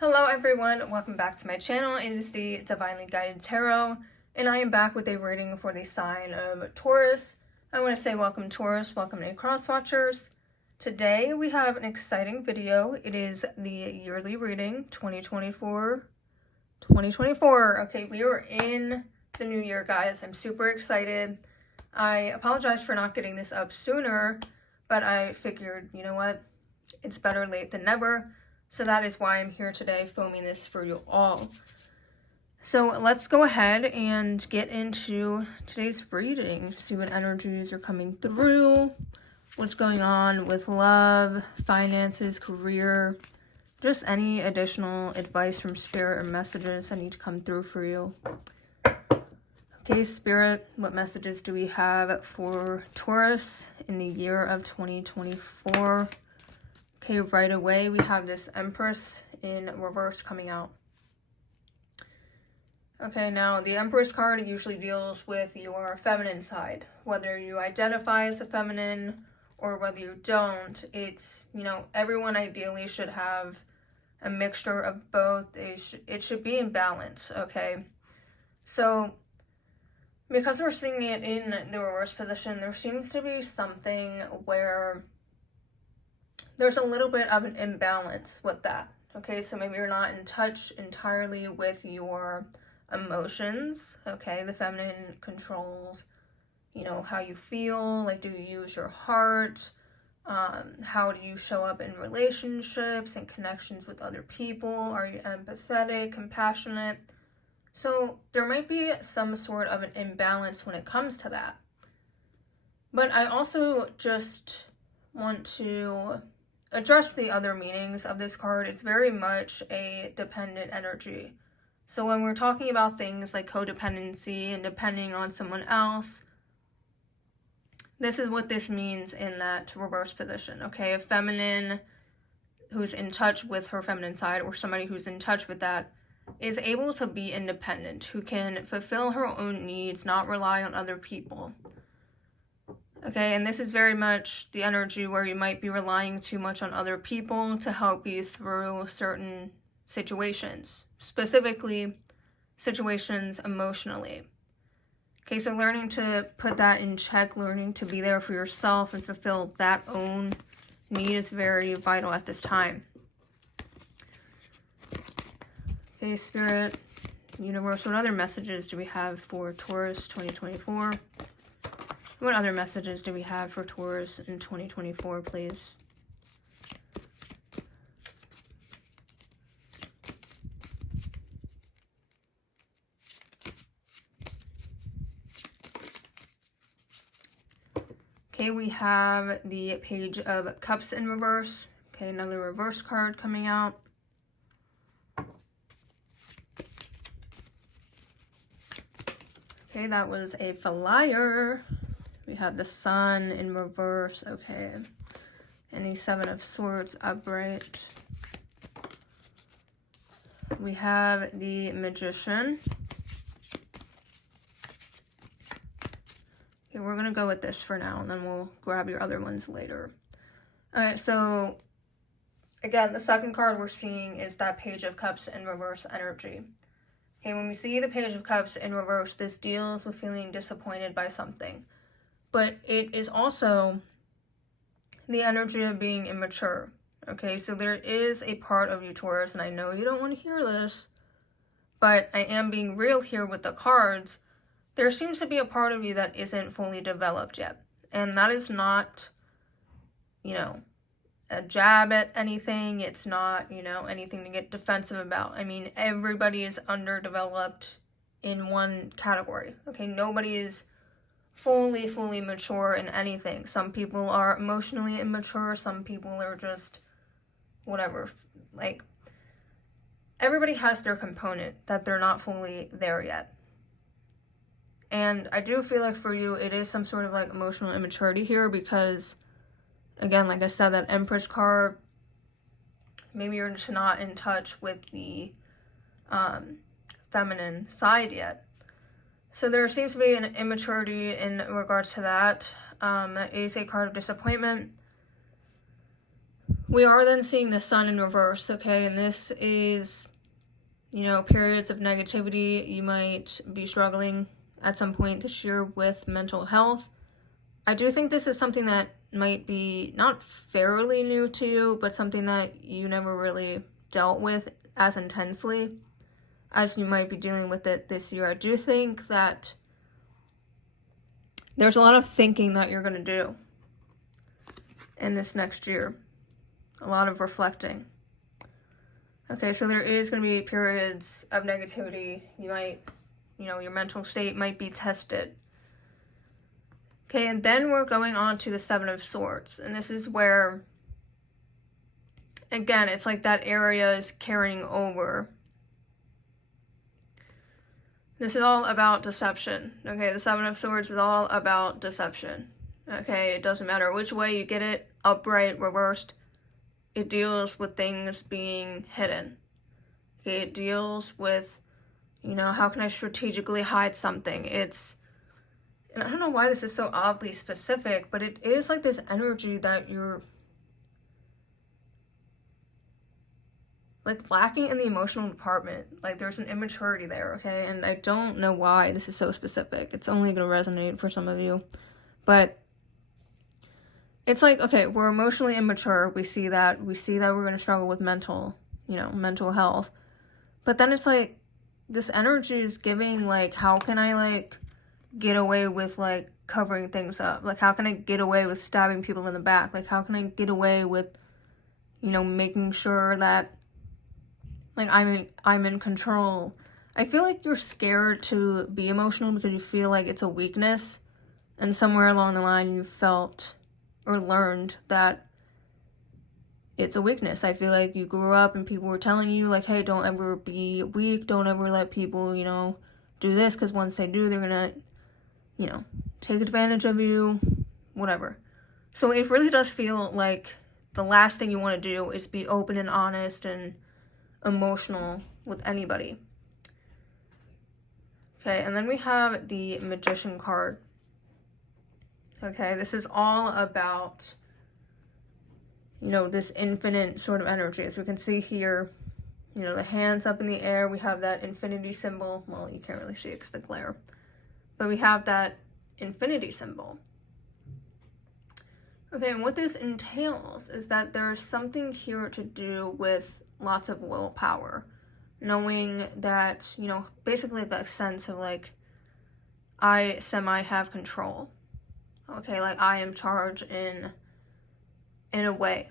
Hello everyone, welcome back to my channel. It is the Divinely Guided Tarot, and I am back with a reading for the sign of Taurus. I want to say welcome Taurus, welcome to Cross Watchers. Today we have an exciting video. It is the yearly reading 2024. Okay, we are in the new year, guys. I'm super excited. I apologize for not getting this up sooner, but I figured, you know what, it's better late than never. So that is why I'm here today filming this for you all. So let's go ahead and get into today's reading. See what energies are coming through. What's going on with love, finances, career. Just any additional advice from Spirit or messages that need to come through for you. Okay, Spirit, what messages do we have for Taurus in the year of 2024? Okay, right away we have this Empress in reverse coming out. Okay, now the Empress card usually deals with your feminine side. Whether you identify as a feminine or whether you don't, it's, everyone ideally should have a mixture of both. It should be in balance, okay? So, because we're seeing it in the reverse position, there seems to be something where there's a little bit of an imbalance with that. Okay, so maybe you're not in touch entirely with your emotions. Okay, the feminine controls, how you feel. Like, do you use your heart? How do you show up in relationships and connections with other people? Are you empathetic, compassionate? So there might be some sort of an imbalance when it comes to that. But I also just want to address the other meanings of this card. It's very much a dependent energy. So when we're talking about things like codependency and depending on someone else, this is what this means in that reverse position. Okay, a feminine who's in touch with her feminine side, or somebody who's in touch with that, is able to be independent, who can fulfill her own needs, not rely on other people. Okay, and this is very much the energy where you might be relying too much on other people to help you through certain situations, specifically situations emotionally. Okay, so learning to put that in check, learning to be there for yourself and fulfill that own need is very vital at this time. Okay, Spirit, Universe, what other messages do we have for Taurus 2024? What other messages do we have for Taurus in 2024, please? Okay, we have the Page of Cups in reverse. Okay, another reverse card coming out. Okay, that was a Flyer. We have the Sun in reverse, okay. And the Seven of Swords upright. We have the Magician. Okay, we're going to go with this for now, and then we'll grab your other ones later. Alright, so, again, the second card we're seeing is that Page of Cups in reverse energy. Okay, when we see the Page of Cups in reverse, this deals with feeling disappointed by something. But it is also the energy of being immature. Okay, so there is a part of you, Taurus, and I know you don't want to hear this, but I am being real here with the cards. There seems to be a part of you that isn't fully developed yet. And that is not, a jab at anything. It's not, anything to get defensive about. I mean, everybody is underdeveloped in one category. Okay, nobody is fully mature in anything. Some people are emotionally immature. Some people are just whatever. Like, everybody has their component that they're not fully there yet. And I do feel like for you, it is some sort of like emotional immaturity here because, again, like I said, that Empress card, maybe you're just not in touch with the feminine side yet. So there seems to be an immaturity in regards to that. That is a card of disappointment. we are then seeing the sun in reverse, okay? And this is, periods of negativity. You might be struggling at some point this year with mental health. I do think this is something that might be not fairly new to you, but something that you never really dealt with as intensely as you might be dealing with it this year. I do think that there's a lot of thinking that you're going to do in this next year. A lot of reflecting. Okay, so there is going to be periods of negativity. You might, your mental state might be tested. Okay, and then we're going on to the Seven of Swords. And this is where, again, it's like that area is carrying over. This is all about deception. Okay, the Seven of Swords is all about deception. Okay, it doesn't matter which way you get it, upright, reversed. It deals with things being hidden. Okay, it deals with, how can I strategically hide something? And I don't know why this is so oddly specific, but it is like this energy that you're like lacking in the emotional department. Like there's an immaturity there, okay? And I don't know why this is so specific. It's only going to resonate for some of you. But it's like, okay, we're emotionally immature. We see that we're going to struggle with mental health. But then it's like this energy is giving, like, how can I, like, get away with, like, covering things up? Like, how can I get away with stabbing people in the back? Like, how can I get away with, making sure that, like, I'm in control? I feel like you're scared to be emotional because you feel like it's a weakness. And somewhere along the line you felt or learned that it's a weakness. I feel like you grew up and people were telling you, like, hey, don't ever be weak. Don't ever let people, do this, because once they do, they're gonna, take advantage of you, whatever. So it really does feel like the last thing you want to do is be open and honest and emotional with anybody. Okay, and then we have the Magician card. Okay, this is all about, this infinite sort of energy. As we can see here, the hands up in the air, we have that infinity symbol. Well, you can't really see it because the glare. But we have that infinity symbol. Okay, and what this entails is that there's something here to do with lots of willpower. Knowing that, basically that sense of, like, I semi-have control. Okay, like I am charged in a way.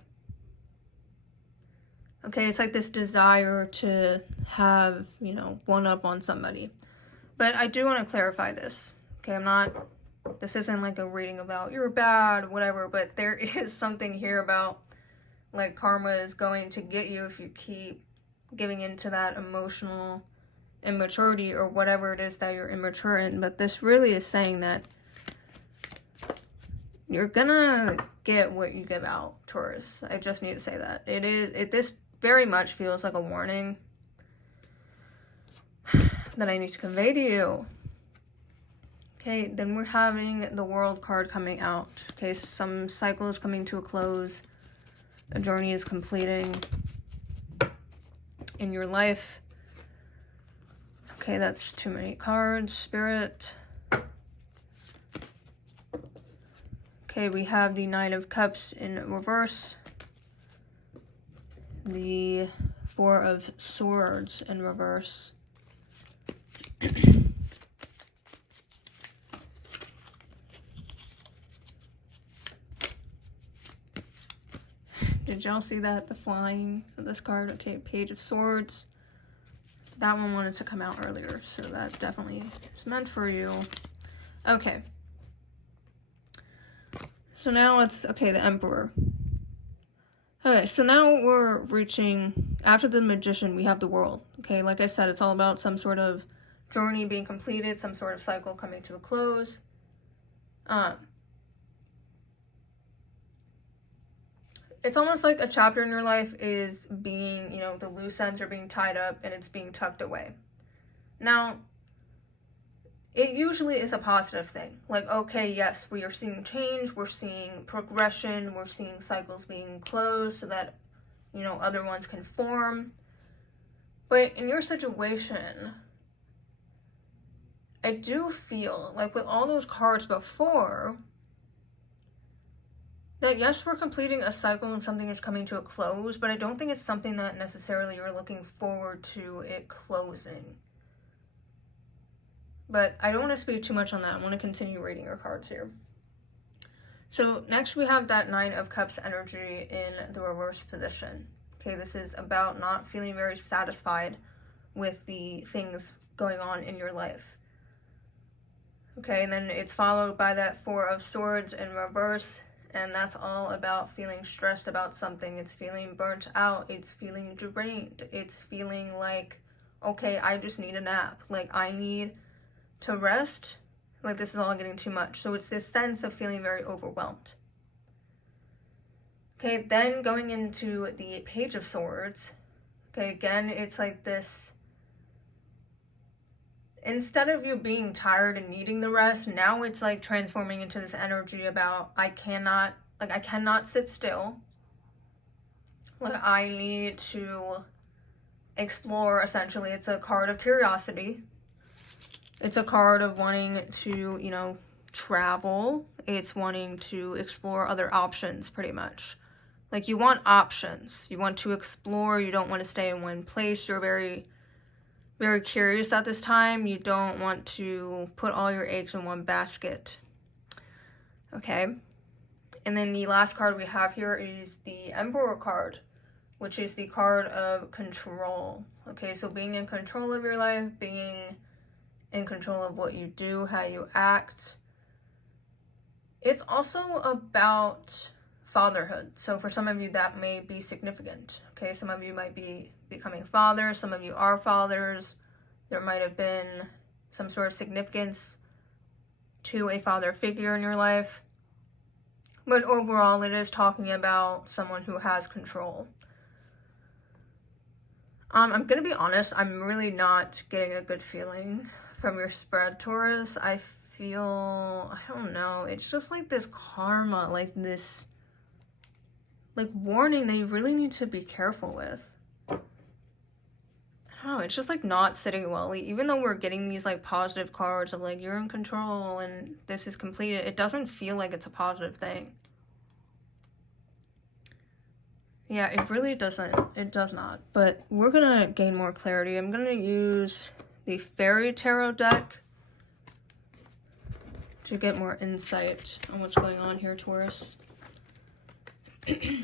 Okay, it's like this desire to have, one up on somebody. But I do want to clarify this. Okay, this isn't like a reading about you're bad, whatever, but there is something here about, like, karma is going to get you if you keep giving into that emotional immaturity or whatever it is that you're immature in. But this really is saying that you're gonna get what you give out, Taurus. I just need to say that. This very much feels like a warning that I need to convey to you. Okay, then we're having the World card coming out. Okay, some cycle is coming to a close. A journey is completing in your life. Okay, that's too many cards, Spirit. Okay, we have the Nine of Cups in reverse. The Four of Swords in reverse. Did y'all see that? The flying of this card. Okay, Page of Swords. That one wanted to come out earlier, so that definitely is meant for you. Okay. So now the Emperor. Okay, so now we're reaching, after the Magician, we have the World. Okay, like I said, it's all about some sort of journey being completed, some sort of cycle coming to a close. It's almost like a chapter in your life is being, the loose ends are being tied up and it's being tucked away. Now, it usually is a positive thing. Like, okay, yes, we are seeing change, we're seeing progression, we're seeing cycles being closed so that, you know, other ones can form. But in your situation, I do feel like with all those cards before, that yes, we're completing a cycle and something is coming to a close, but I don't think it's something that necessarily you're looking forward to it closing. But I don't want to speak too much on that. I want to continue reading your cards here. So next we have that Nine of Cups energy in the reverse position. Okay, this is about not feeling very satisfied with the things going on in your life. Okay, and then it's followed by that Four of Swords in reverse, and that's all about feeling stressed about something. It's feeling burnt out. It's feeling drained. It's feeling like, okay, I just need a nap. Like, I need to rest. Like, this is all getting too much. So it's this sense of feeling very overwhelmed. Okay, then going into the Page of Swords. Okay, again, it's like this. Instead of you being tired and needing the rest, now it's like transforming into this energy about I cannot sit still. Like, I need to explore, essentially. It's a card of curiosity. It's a card of wanting to, you know, travel. It's wanting to explore other options, pretty much. Like, you want options. You want to explore. You don't want to stay in one place. You're very, very curious at this time. You don't want to put all your eggs in one basket. Okay. And then the last card we have here is the Emperor card, which is the card of control. Okay, so being in control of your life, being in control of what you do, how you act. It's also about fatherhood. So for some of you, that may be significant. Okay, some of you might be becoming fathers. Some of you are fathers. There might have been some sort of significance to a father figure in your life. But overall, it is talking about someone who has control. I'm going to be honest, I'm really not getting a good feeling from your spread, Taurus. I feel, I don't know, it's just like this karma, like this, like warning that you really need to be careful with. I don't know, it's just like not sitting well. Even though we're getting these like positive cards of like you're in control and this is completed, it doesn't feel like it's a positive thing. Yeah, it really doesn't. It does not. But we're going to gain more clarity. I'm going to use the Fairy Tarot deck to get more insight on what's going on here, Taurus. Okay,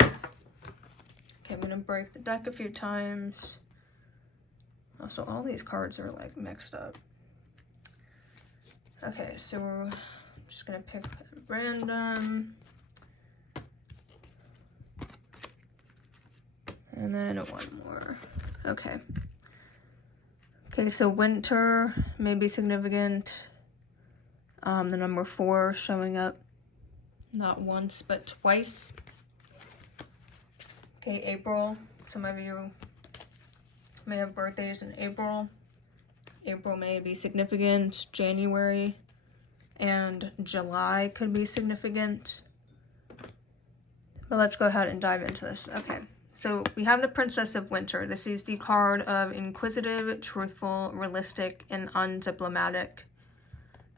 I'm going to break the deck a few times. Also, all these cards are like mixed up. Okay, so we're just going to pick random. And then one more. Okay. Okay, so winter may be significant. The number 4 showing up not once, but twice. Okay, April. Some of you may have birthdays in April. April may be significant. January and July could be significant. But let's go ahead and dive into this. Okay. So we have the Princess of Winter. This is the card of inquisitive, truthful, realistic, and undiplomatic.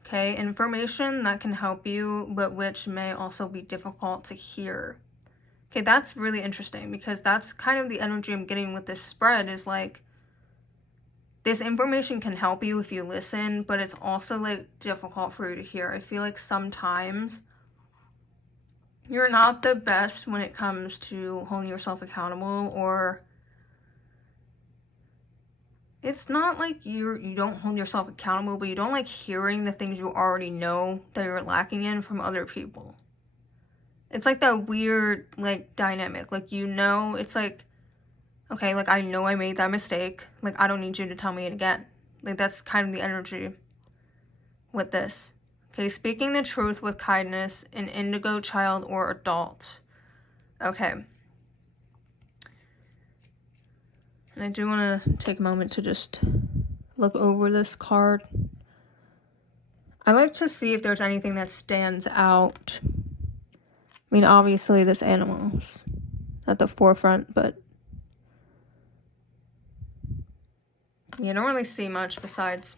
Okay, information that can help you, but which may also be difficult to hear. Okay, that's really interesting because that's kind of the energy I'm getting with this spread is like, this information can help you if you listen, but it's also like difficult for you to hear. I feel like sometimes you're not the best when it comes to holding yourself accountable, or it's not like you don't hold yourself accountable, but you don't like hearing the things you already know that you're lacking in from other people. It's like that weird like dynamic. Like, you know, it's like, okay, like I know I made that mistake. Like, I don't need you to tell me it again. Like, that's kind of the energy with this. Okay, speaking the truth with kindness, an indigo child or adult. Okay. And I do want to take a moment to just look over this card. I like to see if there's anything that stands out. I mean, obviously this animal's at the forefront, but you don't really see much besides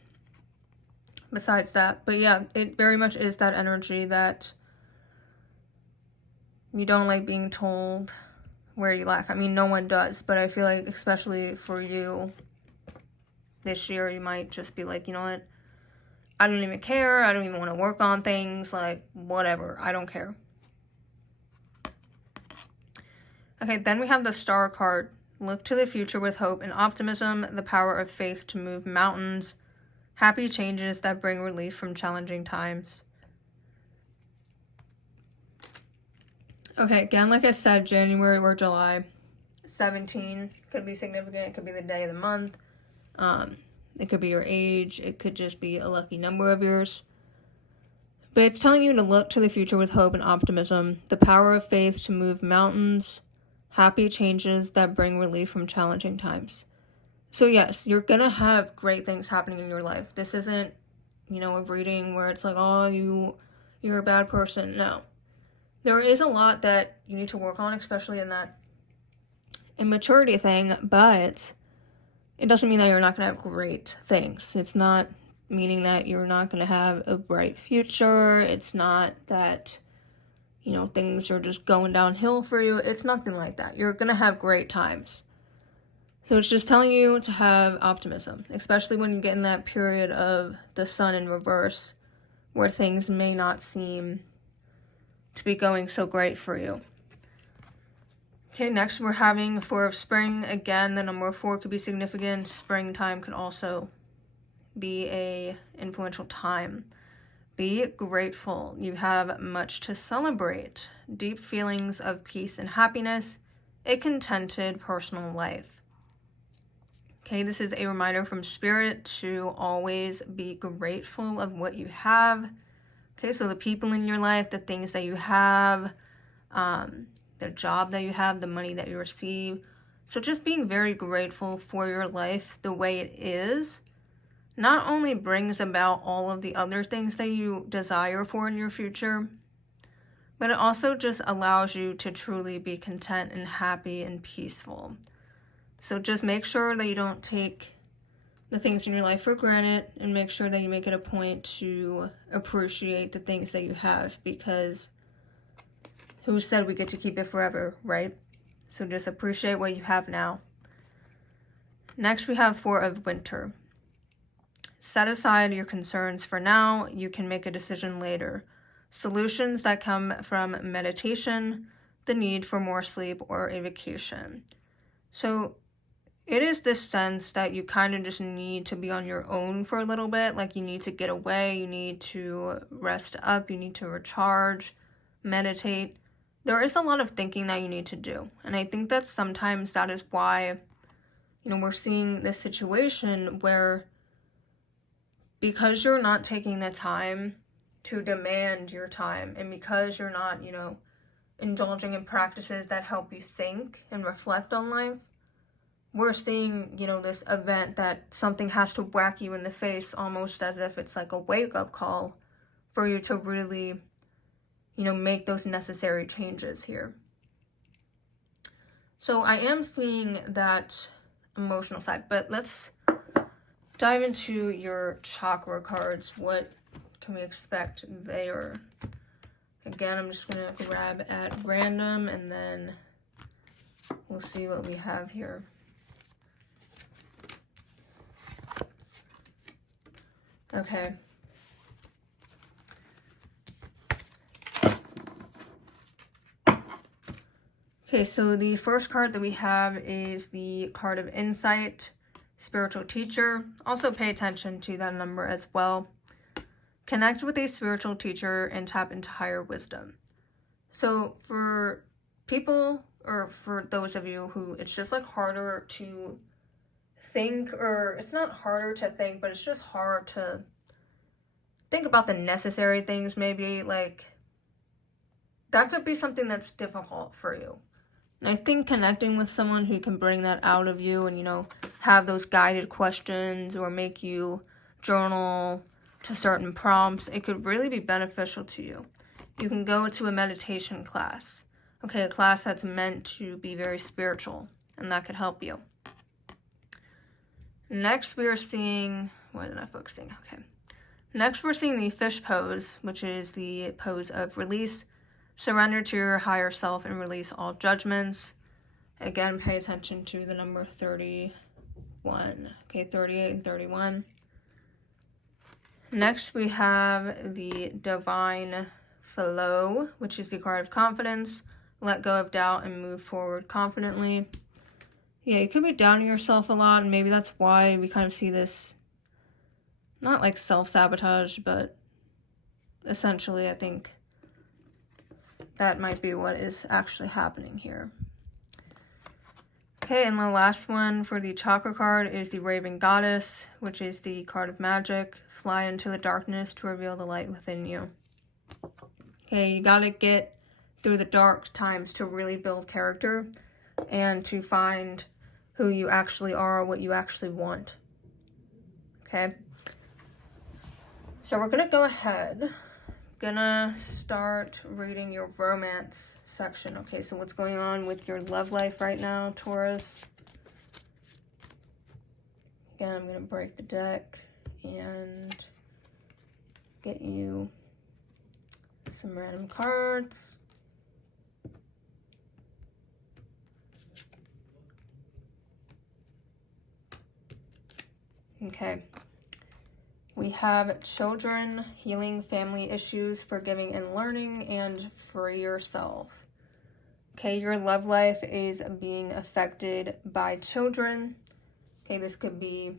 that. But yeah, it very much is that energy that you don't like being told where you lack. I mean, no one does, but I feel like especially for you this year, you might just be like, you know what? I don't even care. I don't even want to work on things. Like, whatever. I don't care. Okay, then we have the Star card. Look to the future with hope and optimism, the power of faith to move mountains, happy changes that bring relief from challenging times. Okay, again, like I said, January or July 17 could be significant. It could be the day of the month. It could be your age. It could just be a lucky number of yours. But it's telling you to look to the future with hope and optimism, the power of faith to move mountains, happy changes that bring relief from challenging times. So yes, you're going to have great things happening in your life. This isn't, a reading where it's like, oh, you're a bad person. No. There is a lot that you need to work on, especially in that immaturity thing, but it doesn't mean that you're not going to have great things. It's not meaning that you're not going to have a bright future. It's not that, things are just going downhill for you. It's nothing like that. You're going to have great times. So it's just telling you to have optimism, especially when you get in that period of the sun in reverse where things may not seem to be going so great for you. Okay, next we're having 4 of spring. Again, the number 4 could be significant. Springtime could also be a influential time. Be grateful. You have much to celebrate. Deep feelings of peace and happiness. A contented personal life. Okay, this is a reminder from Spirit to always be grateful of what you have. Okay, so the people in your life, the things that you have, the job that you have, the money that you receive. So just being very grateful for your life the way it is not only brings about all of the other things that you desire for in your future, but it also just allows you to truly be content and happy and peaceful. So just make sure that you don't take the things in your life for granted, and make sure that you make it a point to appreciate the things that you have, because who said we get to keep it forever, right? So just appreciate what you have now. Next, we have 4 of winter. Set aside your concerns for now. You can make a decision later. Solutions that come from meditation, the need for more sleep, or a vacation. So it is this sense that you kind of just need to be on your own for a little bit. Like, you need to get away, you need to rest up, you need to recharge, meditate. There is a lot of thinking that you need to do. And I think that sometimes that is why, we're seeing this situation where, because you're not taking the time to demand your time, and because you're not, indulging in practices that help you think and reflect on life, we're seeing, this event that something has to whack you in the face, almost as if it's like a wake-up call for you to really, make those necessary changes here. So I am seeing that emotional side, but let's dive into your chakra cards. What can we expect there? Again, I'm just going to grab at random, and then we'll see what we have here. Okay. Okay, so the first card that we have is the card of insight, spiritual teacher. Also pay attention to that number as well. Connect with a spiritual teacher and tap into higher wisdom. So for people, or for those of you who it's just like harder to think, or it's not harder to think, but it's just hard to think about the necessary things, maybe, like, that could be something that's difficult for you. And I think connecting with someone who can bring that out of you and, have those guided questions, or make you journal, to certain prompts, it could really be beneficial to you. You can go to a meditation class, okay, a class that's meant to be very spiritual, and that could help you. Next, we are seeing, why am I focusing? Okay. Next, we're seeing the fish pose, which is the pose of release. Surrender to your higher self and release all judgments. Again, pay attention to the number 31. Okay, 38 and 31. Next, we have the Divine Flow, which is the card of confidence. Let go of doubt and move forward confidently. Yeah, you could be doubting yourself a lot, and maybe that's why we kind of see this, not like self-sabotage, but essentially I think that might be what is actually happening here. Okay, and the last one for the chakra card is the Raven Goddess, which is the card of magic. Fly into the darkness to reveal the light within you. Okay, you gotta get through the dark times to really build character and to find who you actually are, what you actually want. Okay? So we're gonna go ahead. Gonna start reading your romance section. Okay, so what's going on with your love life right now, Taurus? Again, I'm gonna break the deck and get you some random cards. Okay. We have children, healing family issues, forgiving and learning, and free yourself. Okay, your love life is being affected by children. Okay, this could be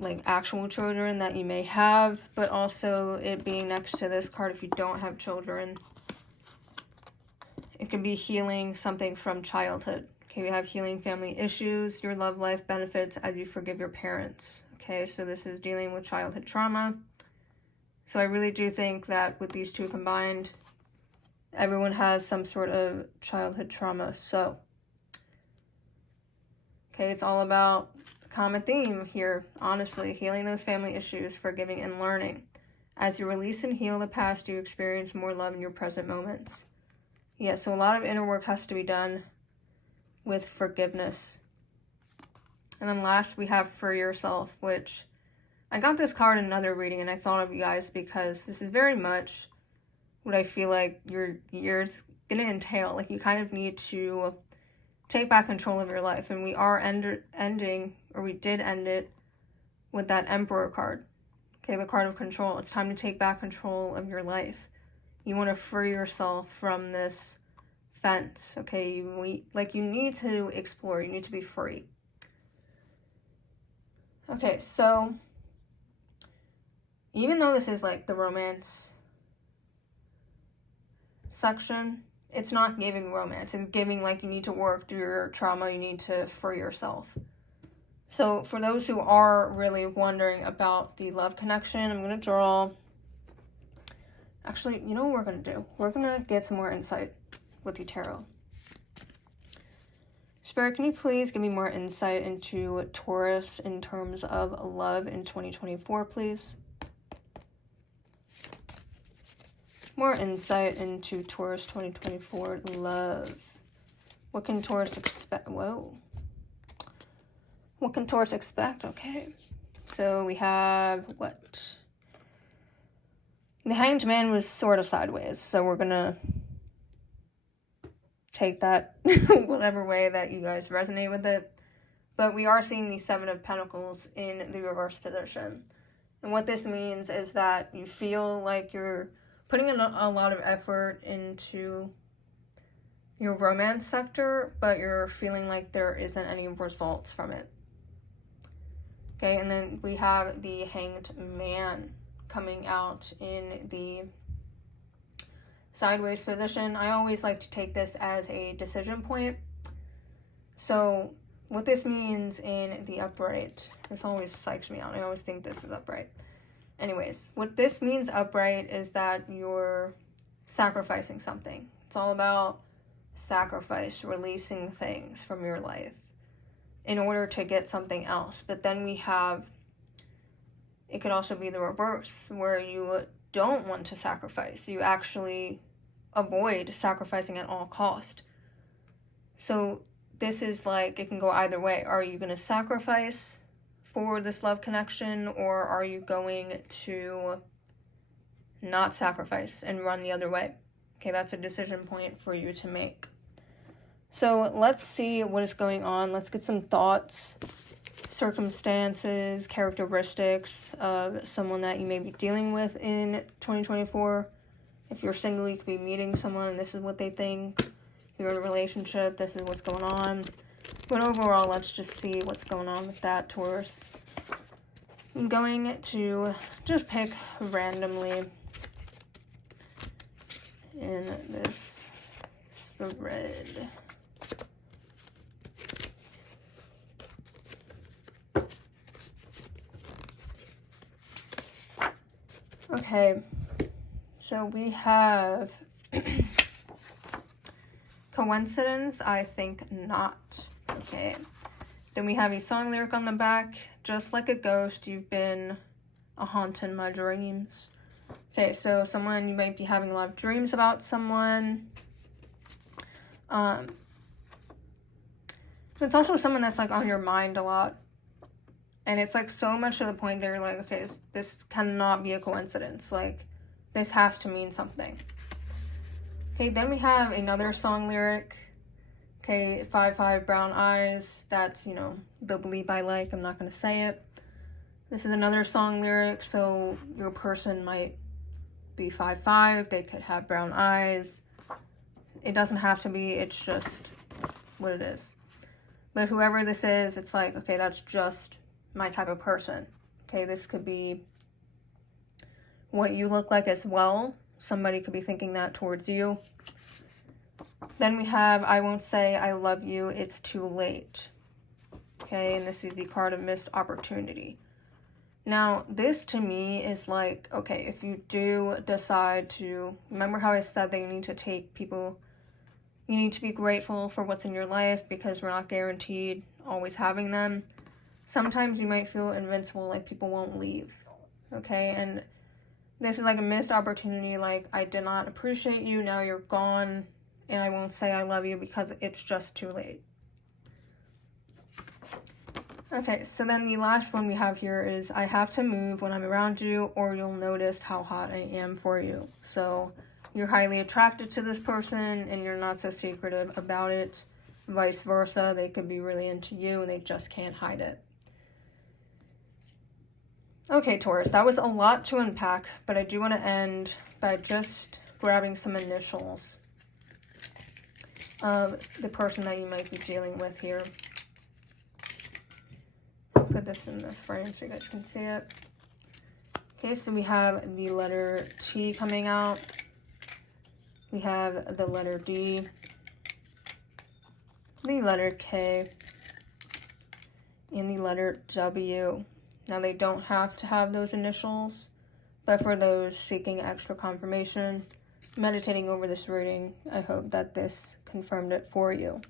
like actual children that you may have, but also it being next to this card if you don't have children. It could be healing something from childhood. Okay, we have healing family issues. Your love life benefits as you forgive your parents. Okay, so this is dealing with childhood trauma. So I really do think that with these two combined, everyone has some sort of childhood trauma. So, okay, it's all about a common theme here, honestly. Healing those family issues, forgiving and learning. As you release and heal the past, you experience more love in your present moments. Yeah, so a lot of inner work has to be done with forgiveness. And then last, we have free yourself, which I got this card in another reading, and I thought of you guys because this is very much what I feel like your year's going to entail. Like, you kind of need to take back control of your life. And we are ending, or we did end it with that Emperor card. Okay, the card of control. It's time to take back control of your life. You want to free yourself from this fence, okay? You need to explore. You need to be free. Okay, so even though this is like the romance section, it's not giving romance. It's giving like you need to work through your trauma. You need to free yourself. So for those who are really wondering about the love connection, I'm going to draw. Actually, you know what we're going to do? We're going to get some more insight with the tarot. Spirit, can you please give me more insight into Taurus in terms of love in 2024, please? More insight into Taurus 2024 love. What can Taurus expect? Whoa. What can Taurus expect? Okay. So we have what? The Hanged Man was sort of sideways, so we're gonna take that whatever way that you guys resonate with it. But we are seeing the Seven of Pentacles in the reverse position. And what this means is that you feel like you're putting in a lot of effort into your romance sector, but you're feeling like there isn't any results from it. Okay, and then we have the Hanged Man coming out in the sideways position. I always like to take this as a decision point. So what this means in the upright, this always psychs me out. I always think this is upright. Anyways, what this means upright is that you're sacrificing something. It's all about sacrifice, releasing things from your life in order to get something else. But then we have It could also be the reverse, where you don't want to sacrifice. You actually avoid sacrificing at all cost. So this is like, it can go either way. Are you going to sacrifice for this love connection, or are you going to not sacrifice and run the other way? Okay, that's a decision point for you to make. So let's see what is going on. Let's get some thoughts, circumstances, characteristics of someone that you may be dealing with in 2024. If you're single, you could be meeting someone and this is what they think. If you're in a relationship, this is what's going on. But overall, let's just see what's going on with that, Taurus. I'm going to just pick randomly in this spread. Okay, so we have coincidence, I think not. Okay, then we have a song lyric on the back, just like a ghost, you've been a haunt in my dreams. Okay, so someone, you might be having a lot of dreams about someone. It's also someone that's like on your mind a lot. And it's like so much to the point that you're like, okay, this cannot be a coincidence. Like, this has to mean something. Okay, then we have another song lyric. Okay, 5'5" brown eyes. That's, you know, the bleep I like. I'm not going to say it. This is another song lyric. So your person might be 5'5". They could have brown eyes. It doesn't have to be. It's just what it is. But whoever this is, it's like, okay, that's just my type of person. Okay, this could be what you look like as well. Somebody could be thinking that towards you. Then we have, I won't say I love you, it's too late. Okay, and this is the card of missed opportunity. Now, this to me is like, okay, if you do decide to, remember how I said that you need to take people, you need to be grateful for what's in your life because we're not guaranteed always having them. Sometimes you might feel invincible, like people won't leave, okay? And this is like a missed opportunity, like I did not appreciate you, now you're gone, and I won't say I love you because it's just too late. Okay, so then the last one we have here is I have to move when I'm around you or you'll notice how hot I am for you. So you're highly attracted to this person and you're not so secretive about it. Vice versa, they could be really into you and they just can't hide it. Okay, Taurus, that was a lot to unpack, but I do want to end by just grabbing some initials of the person that you might be dealing with here. Put this in the frame so you guys can see it. Okay, so we have the letter T coming out. We have the letter D, the letter K, and the letter W. Now, they don't have to have those initials, but for those seeking extra confirmation, meditating over this reading, I hope that this confirmed it for you.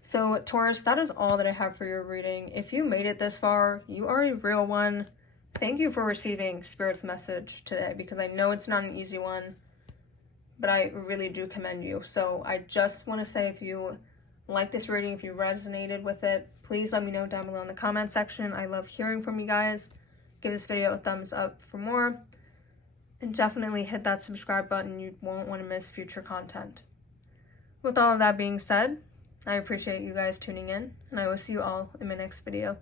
So, Taurus, that is all that I have for your reading. If you made it this far, you are a real one. Thank you for receiving Spirit's message today, because I know it's not an easy one, but I really do commend you. So, I just want to say, if you like this reading, if you resonated with it, please let me know down below in the comment section. I love hearing from you guys. Give this video a thumbs up for more, and definitely hit that subscribe button. You won't want to miss future content. With all of that being said, I appreciate you guys tuning in, and I will see you all in my next video.